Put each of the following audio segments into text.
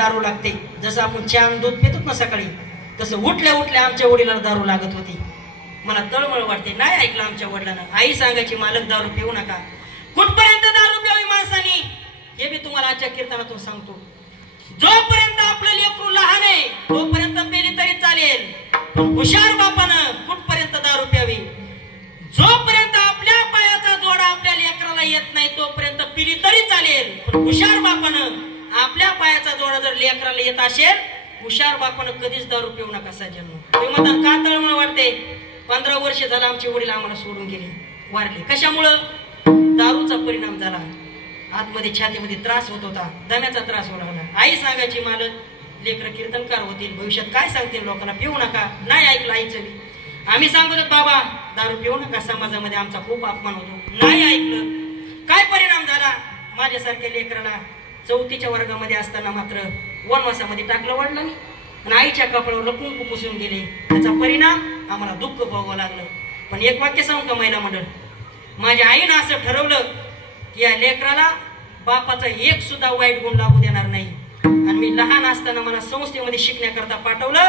दारू लागते. जसं आपण चहा दूध पितो ना सकाळी, तसं उठल्या उठल्या आमच्या वडिलांना दारू लागत होती. मला तळमळ वाटते. नाही ऐकलं आमच्या वडिलांना. आई सांगायची मालक दारू पिऊ नका. कुठपर्यंत दारू प्यावी माणसानी हे मी तुम्हाला आजच्या कीर्तनातून सांगतो. जोपर्यंत आपलं लेकरू लहान आहे तोपर्यंत पेली तरी चालेल, पण हुशार बापानं कुठपर्यंत दारू प्यावी. जोपर्यंत आपल्या पायाचा जोडा आपल्या लेकराला येत नाही तोपर्यंत पिली तरी चालेल, पण हुशार बापानं आपल्या पायाचा जोडा जर लेकराला येत असेल, हुशार बापानं कधीच दारू पिऊ नका सज्जन. तुम्ही म्हणता का तळमळ वाटते? 15 वर्ष झालं आमचे वडील आम्हाला सोडून गेले, वारले. कशामुळं? दारूचा परिणाम झाला. आतमध्ये छातीमध्ये त्रास होत होता, दम्याचा त्रास होऊ लागला. आई सांगायची मालक लेकरं कीर्तनकार होतील, भविष्यात काय सांगतील लोकांना, पिऊ नका. नाही ऐकलं आईचं बी. आम्ही सांगतो बाबा दारू पिऊ नका, समाजामध्ये आमचा खूप अपमान होतो. नाही ऐकलं. काय परिणाम झाला? माझ्यासारख्या लेकराला 4थीच्या वर्गामध्ये असताना मात्र वनवासामध्ये टाकलं वडिलांनी आणि आईच्या कपड्यावर कुंकू पुसून गेले. त्याचा परिणाम आम्हाला दुःख भोगावं लागलं. पण एक वाक्य सांगू का महिला मंडळ, माझ्या आईनं असं ठरवलं की या लेकराला बापाचा एक सुद्धा वाईट गुण लागू देणार नाही. आणि मी लहान असताना मला संस्थेमध्ये शिकण्याकरता पाठवलं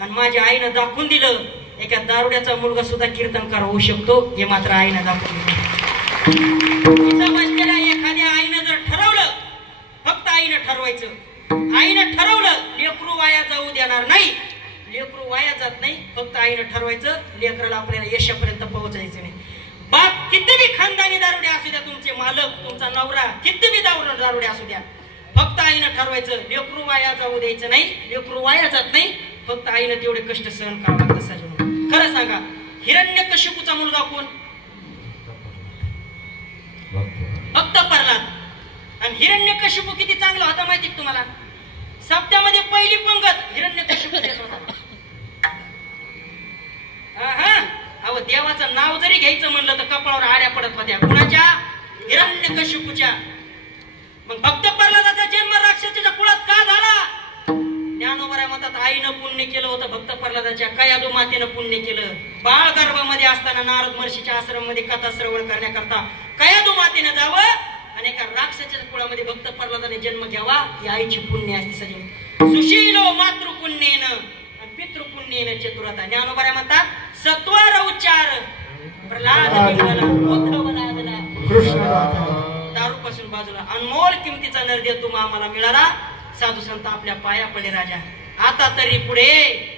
आणि माझ्या आईनं दाखवून दिलं एका दारुड्याचा मुलगा सुद्धा कीर्तनकार होऊ शकतो. हे मात्र आईनं दाखवून दिलं. एखाद्या आईनं जर ठरवलं, फक्त आईनं ठरवायचं, आईनं ठरवलं लेकरू वाया जाऊ देणार नाही, लेकरू वाया जात नाही, फक्त आईनं ठरवायचं लेकराला आपल्याला यशापर्यंत पोहोचायचं नाही. बाप किती बी खानदानी दारुडे असू द्या, तुमचे मालक तुमचा नवरा किती बी दारुडे असू द्या, फक्त आईनं ठरवायचं लेकरू वाया जाऊ द्यायचं नाही, लेकरू वाया जात नाही, फक्त आईनं तेवढे कष्ट सहन करावं लागतं. सजन खरं सांगा, हिरण्यकशिपूचा मुलगा कोण? भक्त प्रल्हाद. आणि हिरण्यकशिपू किती चांगला होता माहिती तुम्हाला? सप्त्यामध्ये पहिली पंगत हिरण्यकशिपू देत होता. अहो देवाचं नाव जरी घ्यायचं म्हणलं तर कपाळावर आड्या पडत होत्या. कुणाच्या? हिरण्यकशिपूच्या. मग भक्त प्रल्हादाचा जन्म राक्षसाच्या कुळात का झाला? ज्ञानोबा म्हणतात आईनं पुण्य केलं होतं, भक्त प्रल्हादाच्या कयादू मातेनं पुण्य केलं. बाळ गर्भामध्ये असताना नारद महर्षीच्या आश्रमामध्ये कथा श्रवण करण्याकरता कयादू मातेनं जावं आणि एका राक्षसाच्या कुळामध्ये भक्त प्रल्हादाने जन्म घ्यावा, ही आईची पुण्य असते. सजन सुशीलो मातृपुण्येनं पितृपुण्येनं चतुरता. ज्ञानोबा म्हणतात सत्वर उच्चार प्रल्हाद दारूपासून बाजूला. अनमोल किमतीचा नरदेव तुम्हा आम्हाला मिळाला. साधू संत आपल्या पाया पडले राजा. आता तरी पुढे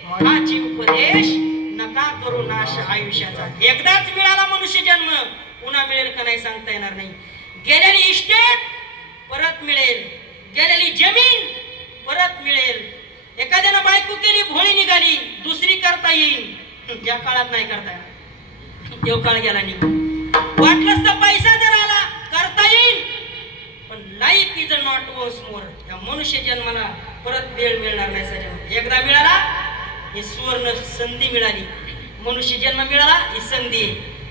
हाची उपदेश नका करू नाश आयुष्याचा. एकदाच मिळाला मनुष्य जन्म, पुन्हा मिळेल का नाही सांगता येणार नाही. गेलेली इस्टेट परत मिळेल, गेलेली जमीन परत मिळेल. एखाद्यानं बायको केली, भोळी निघाली, दुसरी करता येईल. या काळात नाही करता येईल, देव काळ गेला निघून. वाटलंच तर पैसा जर आला करता येईल, पण life is not once more. या मनुष्य जन्माला परत वेळ मिळणार नाही. सजन एकदा मिळाला ही सुवर्ण संधी मिळाली, मनुष्य जन्म मिळाला ही संधी.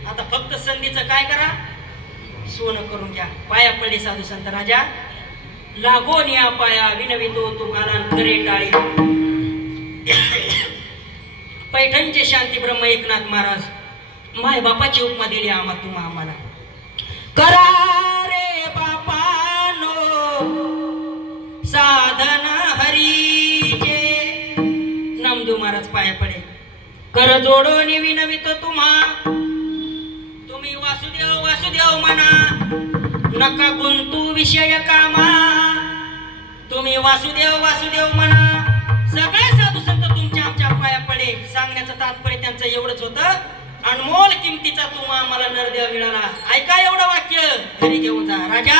आता फक्त संधीचं काय करा, सोनं करून घ्या. पाया पडले साधू संत राजा, लागोन या पाया विनवितो तुम्हाला करे टाळी. पैठणचे शांती ब्रह्म एकनाथ महाराज माय बापाची उपमा दिली आम्हाला. करा रे बापानो साधना हरीचे. नामदेव महाराज पाया पडे, कर जोडून विनवितो तुम्ही वासुदेव वासुदेव म्हणा, नका गुंतू विषय कामा. तुम्ही वासुदेव वासुदेव म्हणा. सगळे साधू संत तुमच्या आमच्या पाया पडे. सांगण्याचं तात्पर्य त्यांचं एवढंच होतं, अनमोल किमतीचा तुम्हा आम्हाला नरदेव मिळाला. ऐका एवढं वाक्य, घरी घेऊन जा. राजा,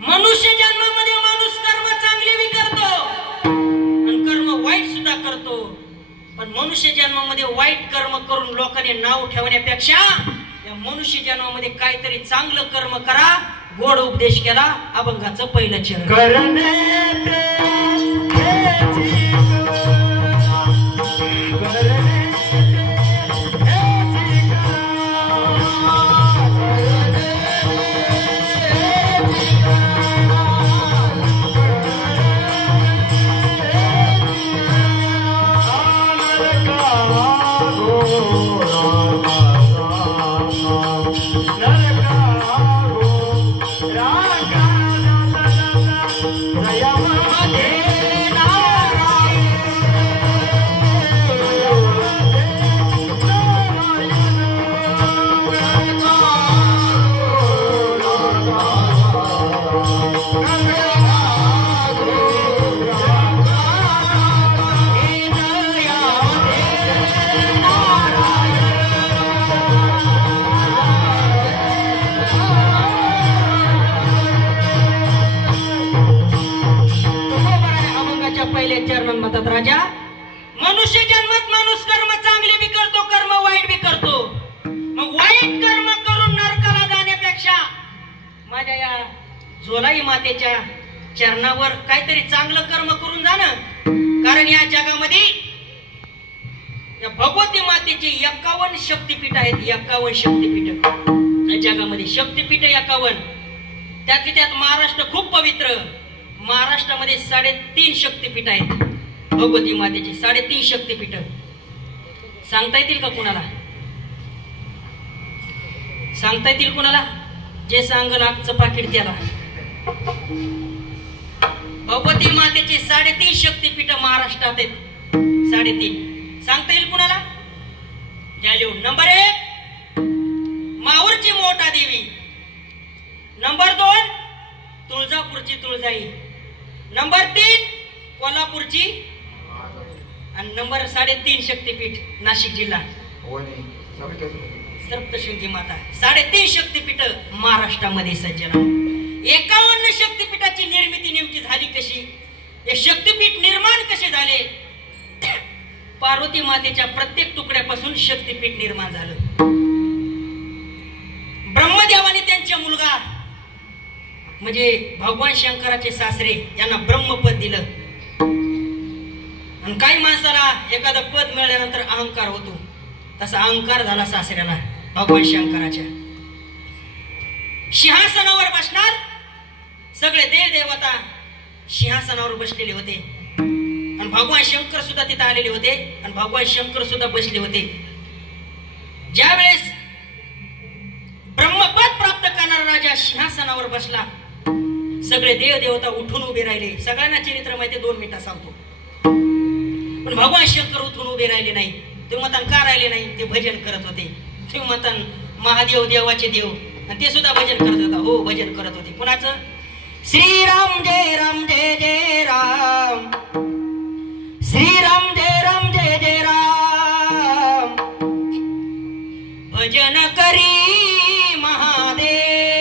मनुष्य जन्मामध्ये माणूस कर्म चांगले बी करतो आणि कर्म वाईट सुद्धा करतो. पण मनुष्य जन्मामध्ये वाईट कर्म करून लोकांनी नाव ठेवण्यापेक्षा या मनुष्य जन्मामध्ये काहीतरी चांगलं कर्म करा. गोड उपदेश केला अभंगाचं पहिलं चरण. Ra राजा मनुष्य जन्मात माणूस कर्म चांगले बी करतो कर्म वाईट बी करतो मग वाईट कर्म करून नरकाला जाण्यापेक्षा माझ्या या जोलाई मातेच्या चरणावर काहीतरी चांगलं कर्म करून जाणं कारण या जगामध्ये या भगवती मातेची 51 शक्तिपीठ आहेत 51 शक्तिपीठ या जगामध्ये शक्तिपीठ 51 त्यातली त्यात महाराष्ट्र खूप पवित्र महाराष्ट्रामध्ये 3.5 शक्तिपीठ आहेत भगवती मातेची 3.5 शक्तिपीठ सांगता येतील का कुणाला सांगता येतील कुणाला जे सांगल आजचं पाकिट त्याला भगवती मातेची 3.5 शक्तिपीठ महाराष्ट्रात आहेत 3.5 सांगता येईल कुणाला घ्या लिहून नंबर 1 माहूरची मोठा देवी नंबर 2 तुळजापूरची तुळजाई नंबर 3 कोल्हापूरची आणि नंबर 3.5 शक्तिपीठ नाशिक जिल्हा सप्तशृंगी माता 3.5 शक्तिपीठ महाराष्ट्रामध्ये सज्जन 51 शक्तिपीठाची निर्मिती नेमकी झाली कशी हे शक्तिपीठ निर्माण कसे झाले पार्वती मातेच्या प्रत्येक तुकड्यापासून शक्तिपीठ निर्माण झालं ब्रह्मदेवाने त्यांचा मुलगा म्हणजे भगवान शंकराचे सासरे यांना ब्रह्मपद दिलं आणि काही माणसाला एखादं पद मिळाल्यानंतर अहंकार होतो तसा अहंकार झाला सासऱ्याला भगवान शंकराच्या सिंहासनावर बसणार सगळे देव देवता सिंहासनावर बसलेले होते आणि भगवान शंकर सुद्धा तिथे आलेले होते आणि भगवान शंकर सुद्धा बसले होते ज्या वेळेस ब्रह्मपद प्राप्त करणारा राजा सिंहासनावर बसला सगळे देव देवता उठून उभे राहिले सगळ्यांना चरित्र माहिती 2 मिनिटात सांगतो पण भगवान शंकर उठून उभे राहिले नाही ते मतन का राहिले नाही ते भजन करत होते ते मतन महादेव देवाचे देव आणि ते सुद्धा भजन करत होता हो भजन करत होते कुणाचं श्रीराम जय राम जय जय राम श्रीराम जय जय राम भजन करी महादेव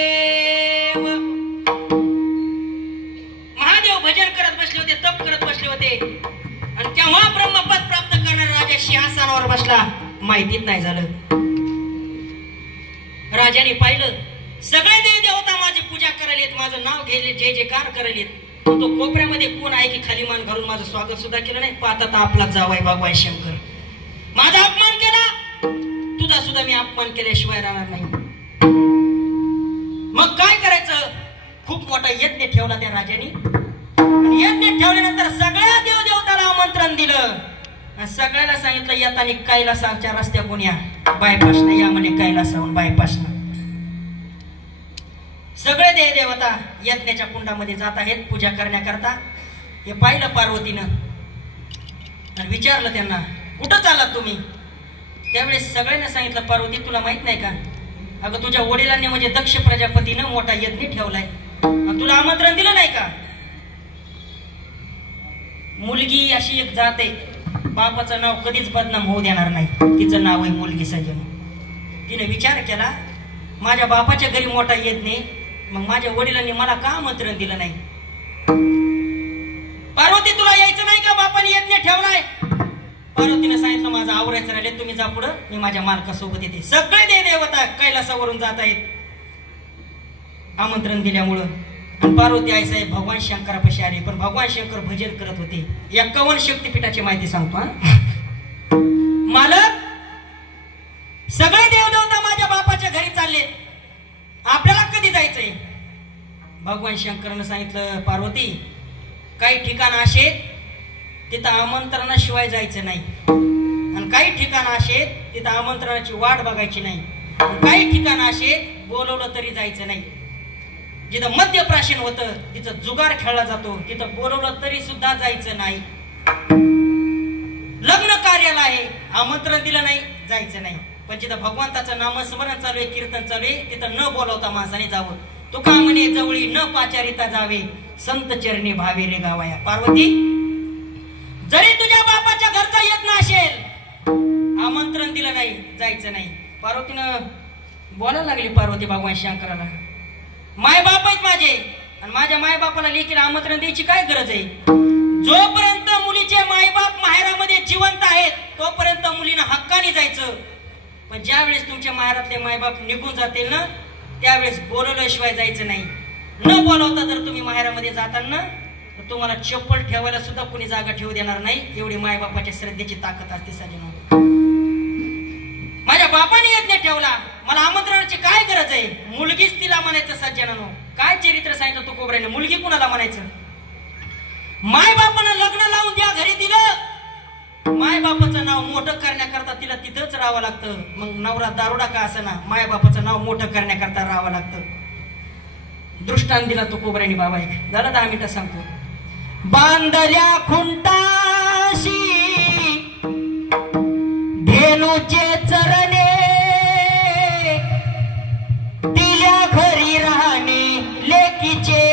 महादेव भजन करत बसले होते तप करत बसले होते आणि तेव्हा ब्रह्मपद प्राप्त करणारा राजा सिंहासनावर बसला माहितीच नाही झालं राजाने पाहिलं सगळे देव देवता माझी पूजा करायलेत माझं नाव घ्यायले जय जयकार करायलेत तो कोपऱ्यामध्ये कोण आहे की खाली मान घालून माझं स्वागत सुद्धा केलं नाही पाहता तर आपला जावाय भगवान शंकर माझा अपमान केला तुझा सुद्धा मी अपमान केल्याशिवाय राहणार नाही मग काय करायचं खूप मोठा यज्ञ ठेवला त्या राजाने यज्ञ ठेवल्यानंतर सगळ्या देव देवताला आमंत्रण दिलं सगळ्याला सांगितलं येतानी कैलासाच्या रस्त्या कोण या बायपासनं या म्हणे कैलासाहून बायपासनं सगळे देव देवता यज्ञाच्या कुंडामध्ये जात आहेत पूजा करण्याकरता हे पाहिलं पार्वतीनं आणि विचारलं त्यांना कुठं चालात तुम्ही त्यावेळेस सगळ्यांना सांगितलं पार्वती तुला माहित नाही का अगं तुझ्या वडिलांनी म्हणजे दक्ष प्रजापतीनं मोठा यज्ञ ठेवलाय तुला आमंत्रण दिलं नाही का मुलगी अशी एक जात आहे बापाचं नाव कधीच बदनाम होऊ देणार नाही तिचं नाव आहे मुलगी सजन तिने विचार केला माझ्या बापाच्या घरी मोठा यज्ञ मग माझ्या वडिलांनी मला का आमंत्रण दिलं नाही पार्वती तुला यायचं नाही का बापाने यज्ञ ठेवलाय पार्वतीने सांगितलं माझं आवरायचं राहिले तुम्ही जा पुढं मी माझ्या मालकासोबत येते सगळे देव देवता कैलासावरून जात आहेत आमंत्रण दिल्यामुळं आणि पार्वती आई साहेब भगवान शंकरापाशी आले पण भगवान शंकर भजन करत होते 51 शक्तिपीठाची माहिती सांगतो मालक सगळे देवदेवता माझ्या बापाच्या घरी चालले आपल्याला कधी जायचंय भगवान शंकरानं सांगितलं पार्वती काही ठिकाण असे तिथं आमंत्रणाशिवाय जायचं नाही आणि काही ठिकाण असे तिथं आमंत्रणाची वाट बघायची नाही काही ठिकाण असे बोलवलं तरी जायचं नाही जिथं मद्यप्राशन होतं, तिथं जुगार खेळला जातो, तिथं बोलवलं तरी सुद्धा जायचं नाही. लग्न कार्याला आहे, आमंत्रण दिलं नाही, जायचं नाही. पण जिथं भगवंताचं नामस्मरण चालू आहे, कीर्तन चालू आहे, तिथं न बोलवता माणसाने जावं. तुका म्हणे जवळी न पाचारिता जावे, संत चरणी भावे रे गावाया. पार्वती, जरी तुझ्या बापाच्या घरचा येत नसेल, आमंत्रण दिलं नाही, जायचं नाही. पार्वतीनं बोलायला लागली. पार्वती भगवान शंकराला, माय बाप आहेत माझे, आणि माझ्या माय बापाला लेकीला आमंत्रण द्यायची काय गरज आहे? जोपर्यंत मुलीचे मायबाप माहेरामध्ये जिवंत आहेत, तोपर्यंत मुलीनं हक्काने जायचं. पण ज्या वेळेस तुमच्या माहेरातले मायबाप निघून जातील ना, त्यावेळेस बोलवल्याशिवाय जायचं नाही. न बोलवता जर तुम्ही माहेरामध्ये जाताना, तर तुम्हाला चप्पल ठेवायला सुद्धा कोणी जागा ठेवू देणार नाही. एवढी मायबापाच्या श्रद्धेची ताकद असते सजनो. माझ्या बापाने यज्ञ ठेवला, मला आमंत्रणाची काय गरज आहे? मुलगीच तिला म्हणायचं. सज्जनानो, काय चरित्र सांगितलं तू कोबऱ्याने? मुलगी कुणाला म्हणायचं? माय बापानं लग्न लावून द्या घरी दिलं, माय बापाचं नाव मोठं करण्याकरता तिला तिथंच राहावं लागतं. मग नवरा दारुडा का असं ना, माय बापाचं नाव मोठं करण्याकरता राहावं लागतं. दृष्टांत दिला तो कोबऱ्याने. बाबा एक झालं 10 मिनिटं सांगतो. बांधल्या खुंटाशी धेनुचे चरणे, दिल्या घरी राहणे लेकीचे.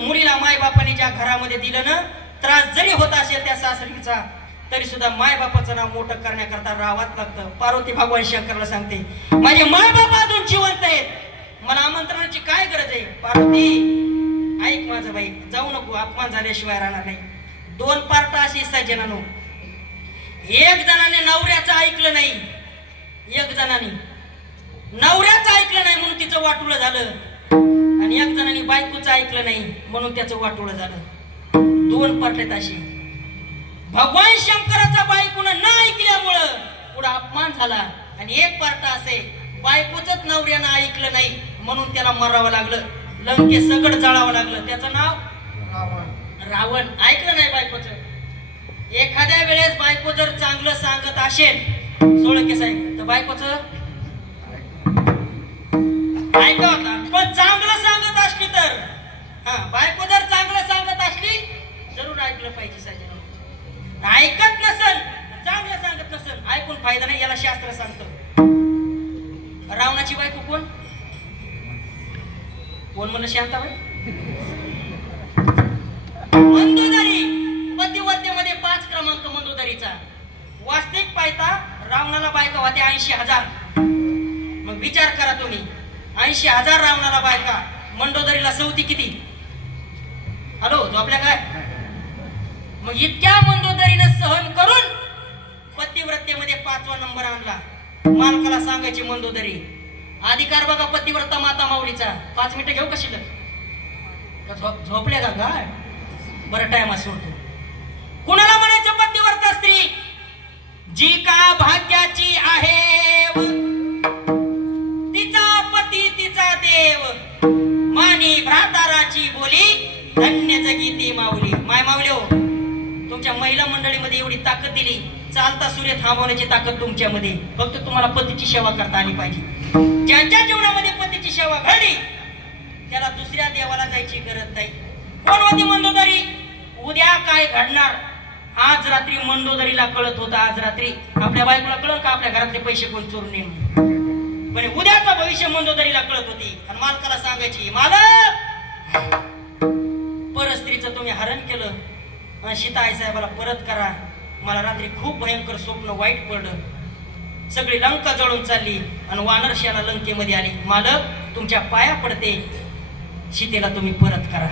मुलीला माय बापाने ज्या घरामध्ये दिलं ना, त्रास जरी होत असेल त्या सासरीचा, तरी सुद्धा माय बापाचं नाव मोठं करण्याकरता राहावंच लागतं. पार्वती भगवान शंकरला सांगते, माझे माय बाप अजून जिवंत आहेत, मला आमंत्रणाची काय गरज आहे? पार्वती ऐक माझं बाई, जाऊ नको, अपमान झाल्याशिवाय राहणार नाही. 2 पार्ट अशी सज्जनानो. एक जणाने नवऱ्याचं ऐकलं नाही, एक जणाने नवऱ्याचं ऐकलं नाही म्हणून तिचं वाटुळं झालं, आणि एक जणांनी बायकोचं ऐकलं नाही म्हणून त्याचं वाटोळं झालं. 2 पार्ट आहेत अशी. भगवान शंकराचा बायकोनं न ऐकल्यामुळं पुढे अपमान झाला, आणि एक पार्ट असे बायकोच नवऱ्यानं ऐकलं नाही म्हणून त्याला मरावं लागलं, लंके सगड जाळावं लागलं. त्याचं नाव रावण. ऐकलं नाही बायकोचं. एखाद्या वेळेस बायको जर चांगलं सांगत असेल, सोळके साहेब, तर बायकोचं ऐकवत, पण चांगलं सांगत असली तर, बायको जर चांगलं सांगत असली जरूर ऐकलं पाहिजे. सज्जन ऐकत नसल, चांगलं सांगत नसल, ऐकून फायदा नाही, याला शास्त्र सांगतं. रावणाची बायको कोण कोण म्हणलं? शांताबाई. मंदोदरी. पतिव्रतेमध्ये 5 क्रमांक मंदोदरीचा. वास्तविक पाहता रावणाला बायका होत्या 80,000. मग विचार करा तुम्ही, 80,000 रावणाला बायका, मंडोदरीला सवती किती? हॅलो, झोपल्या काय? मग इतक्या मंदोदरीनं सहन करून पतिव्रतेमध्ये 5वा नंबर आणला. मालकाला सांगायची मंदोदरी, अधिकार बघा पतिव्रता माता माऊलीचा. 5 मिनिटं घेऊ कशी झोपल्या का काय? बरं टाइम सोडतो. कुणाला म्हणायचं पतिव्रता स्त्री? जी का भाग्याची आहे, तिचा पती तिचा देव, मानी भ्राताराची बोली, धन्य जगी ती माऊली. माय माऊली हो, तुमच्या महिला मंडळीमध्ये एवढी ताकद दिली, चालता सूर्य थांबवण्याची ताकद तुमच्यामध्ये. फक्त तुम्हाला पतीची सेवा करता आली पाहिजे. ज्यांच्या जीवनामध्ये पतीची सेवा घडली त्याला दुसऱ्या देवाला जायची गरज नाही. कोण होती मंडोदरी? उद्या काय घडणार आज रात्री मंडोदरीला कळत होता. आज रात्री आपल्या बायकोला कळत का आपल्या घरातले पैसे कोण चोरून नेईल, पण उद्याचं भविष्य मंडोदरीला कळत होती. आणि मालकाला सांगायची, मालक परस्त्रीचं तुम्ही हरण केलं, सीता आई साहेबाला परत करा, मला रात्री खूप भयंकर स्वप्न वाईट पडलं, सगळी लंका जळून चालली आणि वानरशाला लंकेमध्ये आली, मालक तुमच्या पाया पडते, सीतेला तुम्ही परत करा.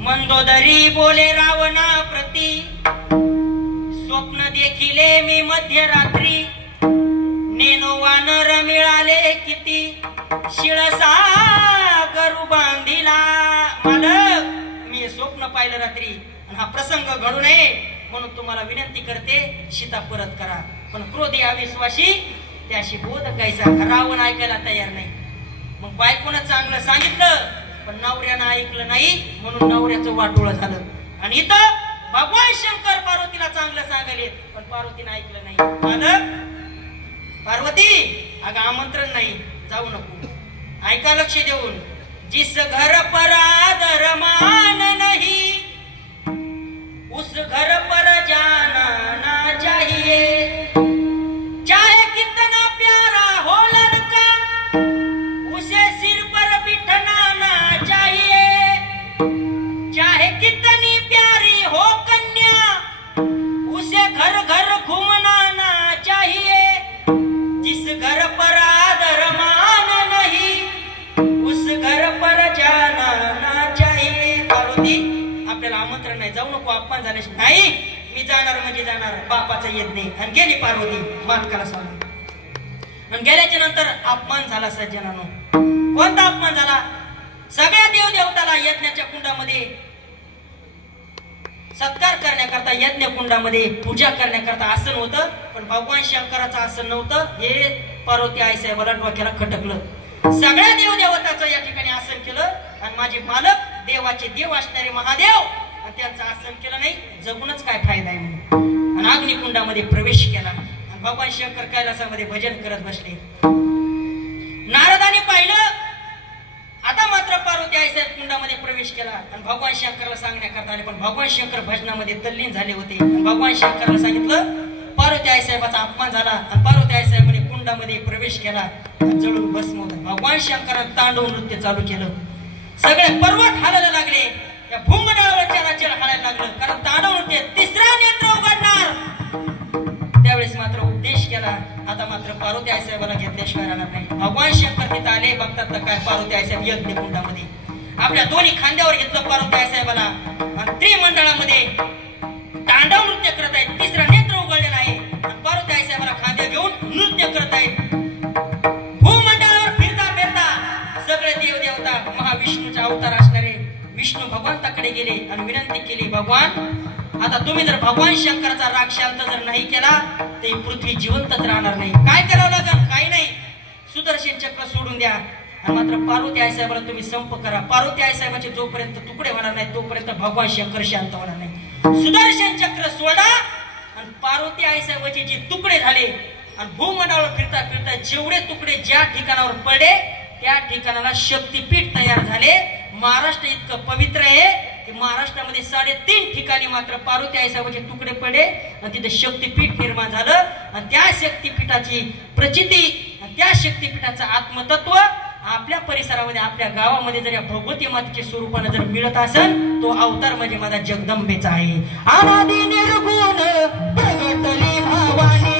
मंदोदरी बोले रावणा प्रती, स्वप्न देखिले मी मध्यरात्री, नेनो वानर मिळाले किती, शिळसा गरु बांधिला. मालक मी स्वप्न पाहिलं रात्री आणि हा प्रसंग घडू नये म्हणून तुम्हाला विनंती करते, सीता परत करा. पण क्रोधी अविश्वासी त्याशी बोध कायचा. रावण ऐकायला तयार नाही. मग बायकोनं चांगलं सांगितलं पण नवऱ्यानं ऐकलं नाही म्हणून नवऱ्याचं वाटोळं झालं. आणि इथं भगवान शंकर पार्वतीला चांगलं सांगायले, पण पार्वतीने ऐकलं नाही. मालक पार्वती, अगं आमंत्रण नाही, जाऊ नको. ऐका लक्ष देऊन. जिस घर पर आदर मान नहीं, उस घर पर जाना ना चाहिए. चाहे कितना प्यारा हो लड़का, उसे सिर पर बिठना ना चाहिए. चाहे कितनी प्यारी हो कन्या, उसे घर घर घूमना ना चाहिए. जिस घर पर आदर मान नहीं, उस घर पर जाना ना चाहिए. पार्वती, आपल्याला आमंत्रण नाही, जाऊ नको, अपमान झाल्याशी. नाही, मी जाणार म्हणजे जाणार, बापाचा येत नाही. आणि गेली पार्वती मालकाला सांगून. आणि गेल्याच्या नंतर अपमान झाला सज्जनानो. कोणता अपमान झाला? सगळ्या देव देवताला यज्ञाच्या कुंडामध्ये सत्कार करण्याकरता, यज्ञ कुंडामध्ये पूजा करण्याकरता आसन होतं, पण भगवान शंकराचं आसन नव्हतं. हे पार्वती आई साहेबाला डोक्याला खटकलं. सगळ्या देव देवताचं या ठिकाणी आसन केलं, आणि माझे मालक देवाचे देव असणारे महादेव आणि त्यांचं आसन केलं नाही, जगूनच काय फायदा आहे म्हणून. आणि अग्निकुंडामध्ये प्रवेश केला, आणि भगवान शंकर कैलासामध्ये भजन करत बसले. नारदाने पाहिलं, आता मात्र पार्वती आईसाहेब कुंडामध्ये प्रवेश केला, आणि भगवान शंकरला सांगण्याकरता आले. पण भगवान शंकर भजनामध्ये तल्लीन झाले होते. आणि भगवान शंकरला सांगितलं पार्वती आईसाहेबाचा अपमान झाला, आणि पार्वती आईसाहेबांनी कुंडामध्ये प्रवेश केला, जळून भस्म होता. भगवान शंकराने तांडव नृत्य चालू केलं. सगळे पर्वत हालायला लागले, या भूमंडळावरच्या राज्याला हालायला लागलं, कारण तांडव नृत्य तिसरा नेत्र उघडणार. त्यावेळेस मात्र उपदेश केला, आता मात्र पार्वती आईसाहेबाला घेतल्याशिवाय राहणार नाही. भगवान शंकर तिथं आले, बघतात तर काय पार्वती आईसाहेब यज्ञ कुंडामध्ये आपल्या दोन्ही खांद्यावर घेतलं पार्वती आईसाहेबाला, आणि त्रिमंडळामध्ये तांडव नृत्य करत आहेत. तिसरा नेत्र उघडलेला आहे, आणि पार्वती आईसाहेबाला खांद्या घेऊन नृत्य करत आहेत. भूमंडळावर फिरता फिरता सगळे देव देवता महाविष्णूचा अवतार असणारे विष्णू भगवंताकडे गेले आणि विनंती केली, भगवान आता तुम्ही जर भगवान शंकराचा राग शांत जर नाही केला तर ही पृथ्वी जिवंतच राहणार नाही. काय करावं लागेल? काही नाही, सुदर्शन चक्र सोडून द्या, आणि मात्र पार्वती आईसाहेबाला तुम्ही संप करा. पार्वती आईसाहेबाचे जोपर्यंत तुकडे होणार नाही तोपर्यंत भगवान शंकर शांत होणार नाही. सुदर्शन चक्र सोडा, आणि पार्वती आईसाहेबाचे जे तुकडे झाले, आणि भूमंडळावर फिरता फिरता जेवढे तुकडे ज्या ठिकाणावर पडले त्या ठिकाणाला शक्तीपीठ तयार झाले. महाराष्ट्र इतकं पवित्र आहे की महाराष्ट्रामध्ये 3.5 ठिकाणी मात्र पार्वती आईसाहेबाचे तुकडे पडले, आणि तिथे शक्तीपीठ निर्माण झालं. आणि त्या शक्तीपीठाची प्रचिती, त्या शक्तीपीठाचं आत्मतत्व आपल्या परिसरामध्ये, आपल्या गावामध्ये जर या भगवती मातेच्या स्वरूपाने जर मिळत असेल, तो अवतार म्हणजे माझा जगदंबेचा आहे. अनादि निर्गुण प्रगटली भवानी,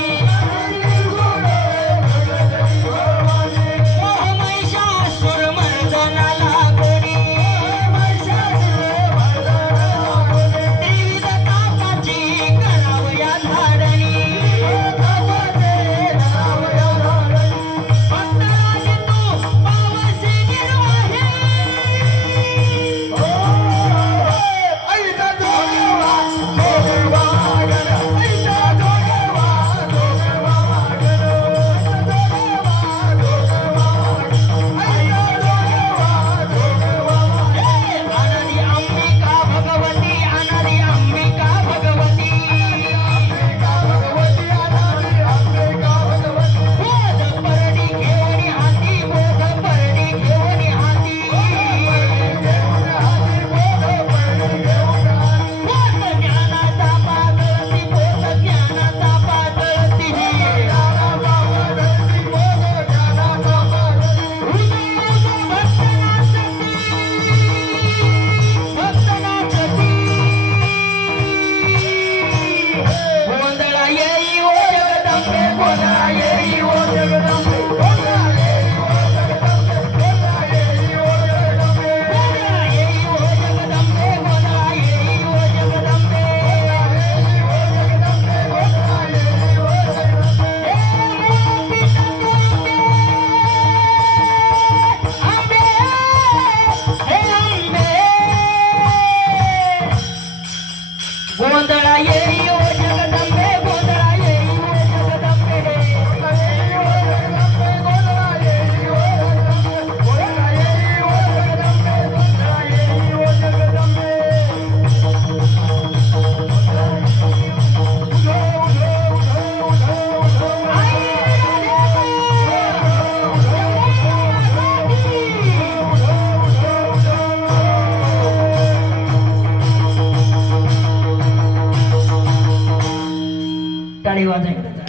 टाळी वाजायला जा.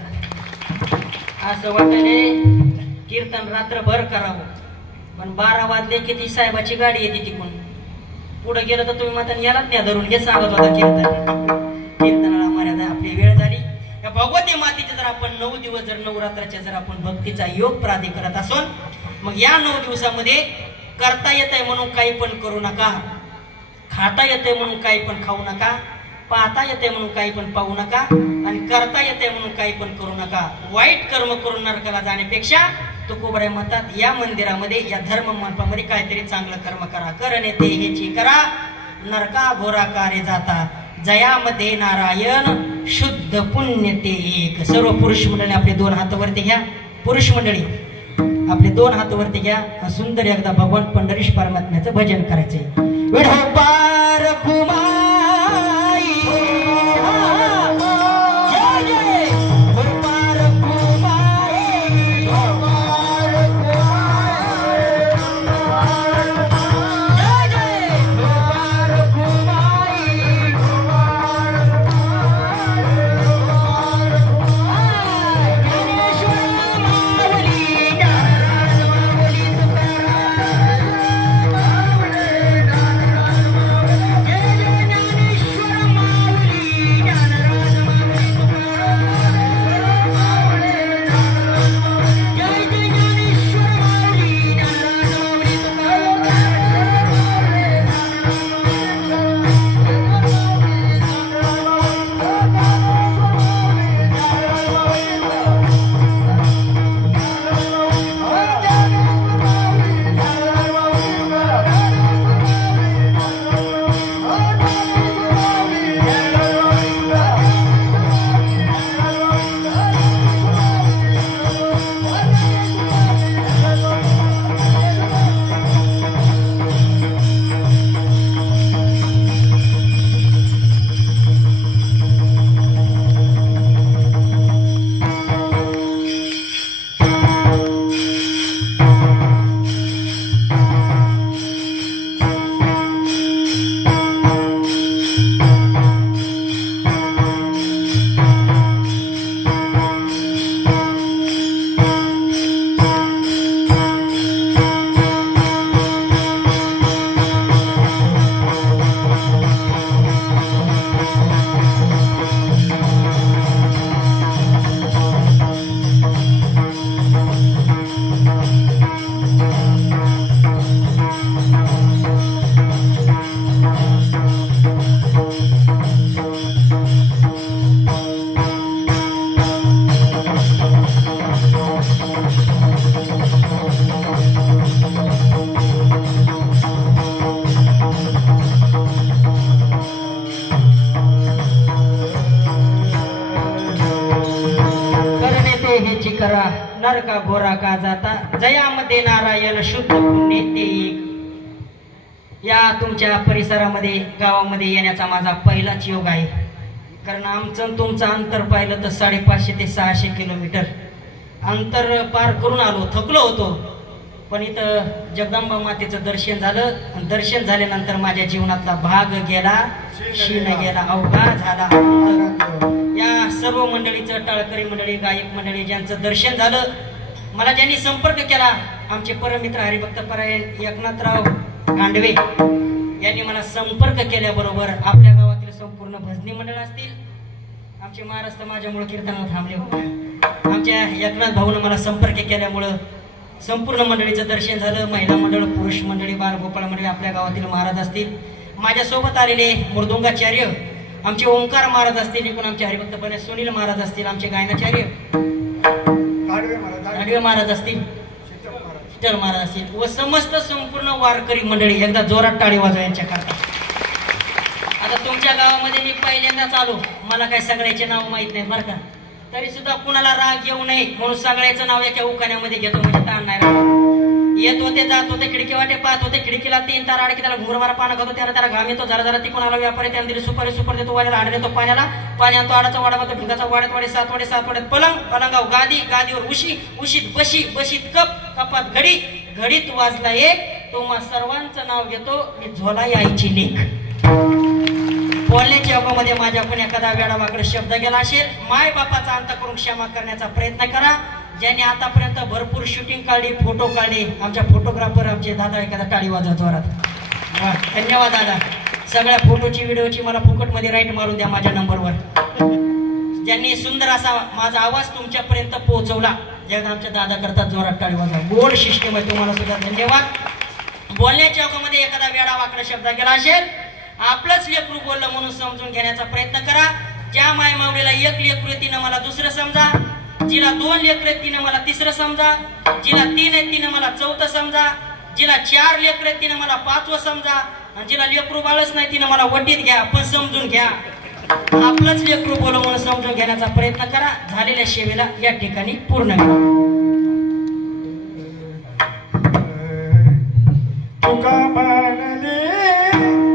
असं वाटले कीर्तन रात्रभर करावं, पण 12 वाजले की ती साहेबाची गाडी येते तिकडून. पुढे गेलं तर तुम्ही म्हणता यालाच न्या धरून हे सांगत होता कीर्तनाला मर्यादा. आपली वेळ झाली. या भगवती मातेचे जर आपण 9 दिवस जर नवरात्राच्या जर आपण भक्तीचा योग प्राधी करत असून, मग या 9 दिवसामध्ये करता येतंय म्हणून काही पण करू नका, खाता येतंय म्हणून काही पण खाऊ नका, पाहता येते म्हणून काही पण पाहू नका, आणि करता येते म्हणून काही पण करू नका. वाईट कर्म करून नरकाला जाण्यापेक्षा तुकोबराय म्हणतात या मंदिरामध्ये या धर्म मंडपामध्ये काहीतरी चांगलं कर्म करा. करणे ते हेची करा, नरका घोरा कारे जाता, जयामध्ये नारायण शुद्ध पुण्य ते एक. सर्व पुरुष मंडळी आपले 2 हात वरती घ्या. पुरुष मंडळी आपले 2 हात वरती घ्या. सुंदर एकदा भगवान पंढरीश परमात्म्याचं भजन करायचंय. विठोबार कुमार करा, नरका घोरा का जाता, जयामध्ये नारायण शुद्ध पुण्य ते एक. या तुमच्या परिसरामध्ये गावामध्ये येण्याचा माझा पहिलाच योग आहे. कारण आमचं तुमचं अंतर पाहिलं तर 550 ते 600 किलोमीटर अंतर पार करून आलो. थकलो होतो, पण इथं जगदंबा मातेचं दर्शन झालं. दर्शन झाल्यानंतर माझ्या जीवनातला भाग गेला, क्षीण गेला, अवघा झाला. या सर्व मंडळीचं, टाळकरी मंडळी, गायक मंडळी ज्यांचं दर्शन झालं, मला ज्यांनी संपर्क केला, आमचे परमित्र हरिभक्त परायण एकनाथराव गांडवे यांनी मला संपर्क केल्याबरोबर आपल्या गावातील संपूर्ण भजनी मंडळ असतील, आमचे महाराज तर माझ्यामुळे कीर्तनाला थांबले होते. आमच्या एकनाथ भाऊनं मला संपर्क केल्यामुळं संपूर्ण मंडळीचं दर्शन झालं. महिला मंडळ, पुरुष मंडळी, बालगोपाळ मंडळी, आपल्या गावातील महाराज असतील, माझ्यासोबत आलेले मृदुंगाचार्य आमचे ओंकार महाराज असतील, एकूण आमचे हरिभक्तपणे सुनील महाराज असतील, आमचे गायनाचार्य गाडवे महाराज असतील, शीतल महाराज असतील व समस्त संपूर्ण वारकरी मंडळी, एकदा जोरात टाळी वाजवा यांच्याकरता. आता तुमच्या गावामध्ये मी पहिल्यांदाच आलो, मला काय सगळ्याचे नाव माहित नाही बरं का, तरी सुद्धा कुणाला राग येऊ नये म्हणून सगळ्याचं नाव एका उखाण्यामध्ये घेतो, म्हणजे ताण नाही राहत. येत होते, जात होते, खिडकी वाटे पाहत होते, खिडकीला 3 तार आडकी, त्याला घुरमारा पानं खातो, त्याला घाम येतो, जरा जरा ती कोणाला व्यापारी त्याने दिली सुपारी, सुपर देतो, वाड्याला हाड देतो पाण्याला, पाण्यात तो आडाचा वाडा बांधतो, भिंगाचा वाड्यात वाडे, 7 वाडे 7 वाड्यात पलंग, पलंगाव गादी, गादीवर उशी, उशीत बशी, बशीत कप, कपात घडी, घडीत वाजला एक, तो मग सर्वांचं नाव घेतो, मी झोला यायची लेख. बोलण्याच्या योगामध्ये माझ्याकडून एखादा वेळावाकडे शब्द गेला असेल, माय बापाचा अंत करून क्षमा करण्याचा प्रयत्न करा. ज्यांनी आतापर्यंत भरपूर शूटिंग काढली, फोटो काढले, आमच्या फोटोग्राफर आमचे दादा एखादा टाळी वाजवा जोरात. धन्यवाद दादा. सगळ्या फोटोची व्हिडिओची मला फुकटमध्ये राईट मारून द्या माझ्या नंबरवर. ज्यांनी सुंदर असा माझा आवाज तुमच्यापर्यंत पोहोचवला, ज्यादा आमच्या दादा करतात जोरात टाळी वाजवा. गोड सिस्टम आहे, तुम्हाला सुद्धा धन्यवाद. बोलण्याच्या योगामध्ये एखादा वेळा वाकडा शब्द गेला असेल, आपलंच लेकरू बोललं म्हणून समजून घेण्याचा प्रयत्न करा. ज्या माय मावळीला एक लेकरू आहे तिनं मला दुसरं समजा, जिला 2 लेकरं आहेत तिनं मला तिसरं समजा, जिला 3 आहेत तिनं मला चौथं समजा, जिला 4 लेकरं आहेत तिनं मला 5वं समजा, आणि जिला लेकरू बाळच नाही तिनं मला वटीत घ्या, पण समजून घ्या. आपलंच लेकरू बोलव म्हणून समजून घेण्याचा प्रयत्न करा. झालेल्या सेवेला या ठिकाणी पूर्ण करा. तुका मानले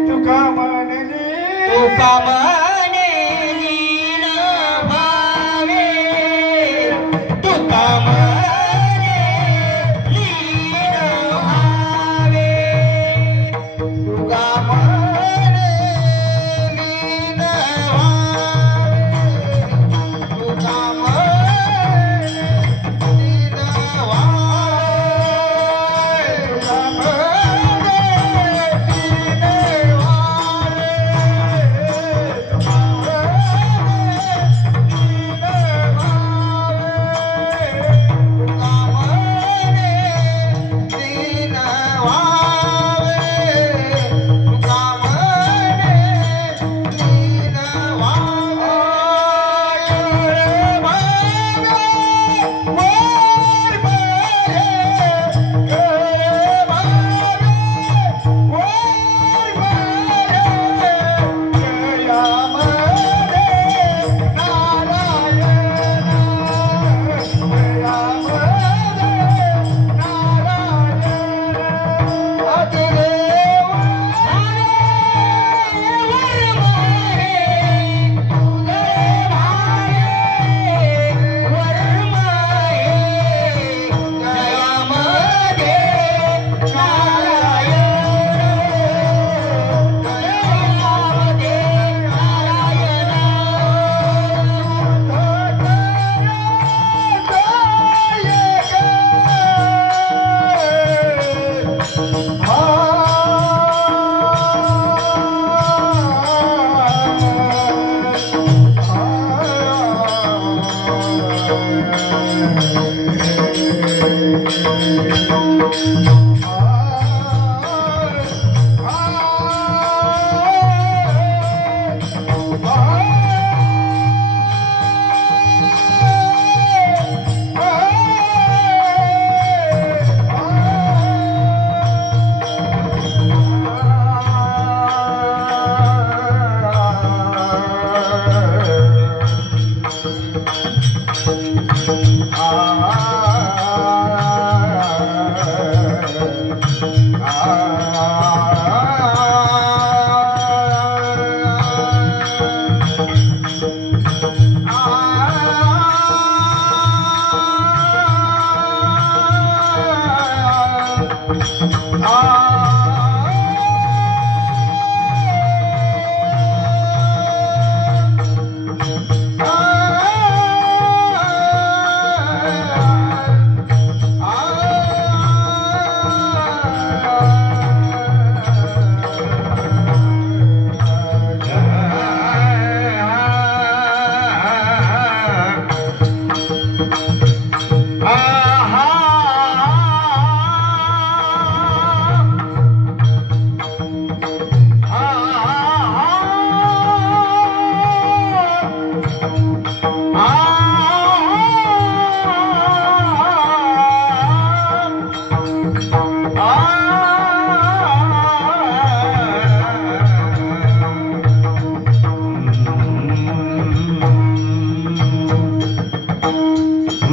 तुका मानले तुका मानली न भावे, तुका मानली न भावे, तुका मानले न भावे, तुका मानले न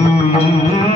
Mm-hmm.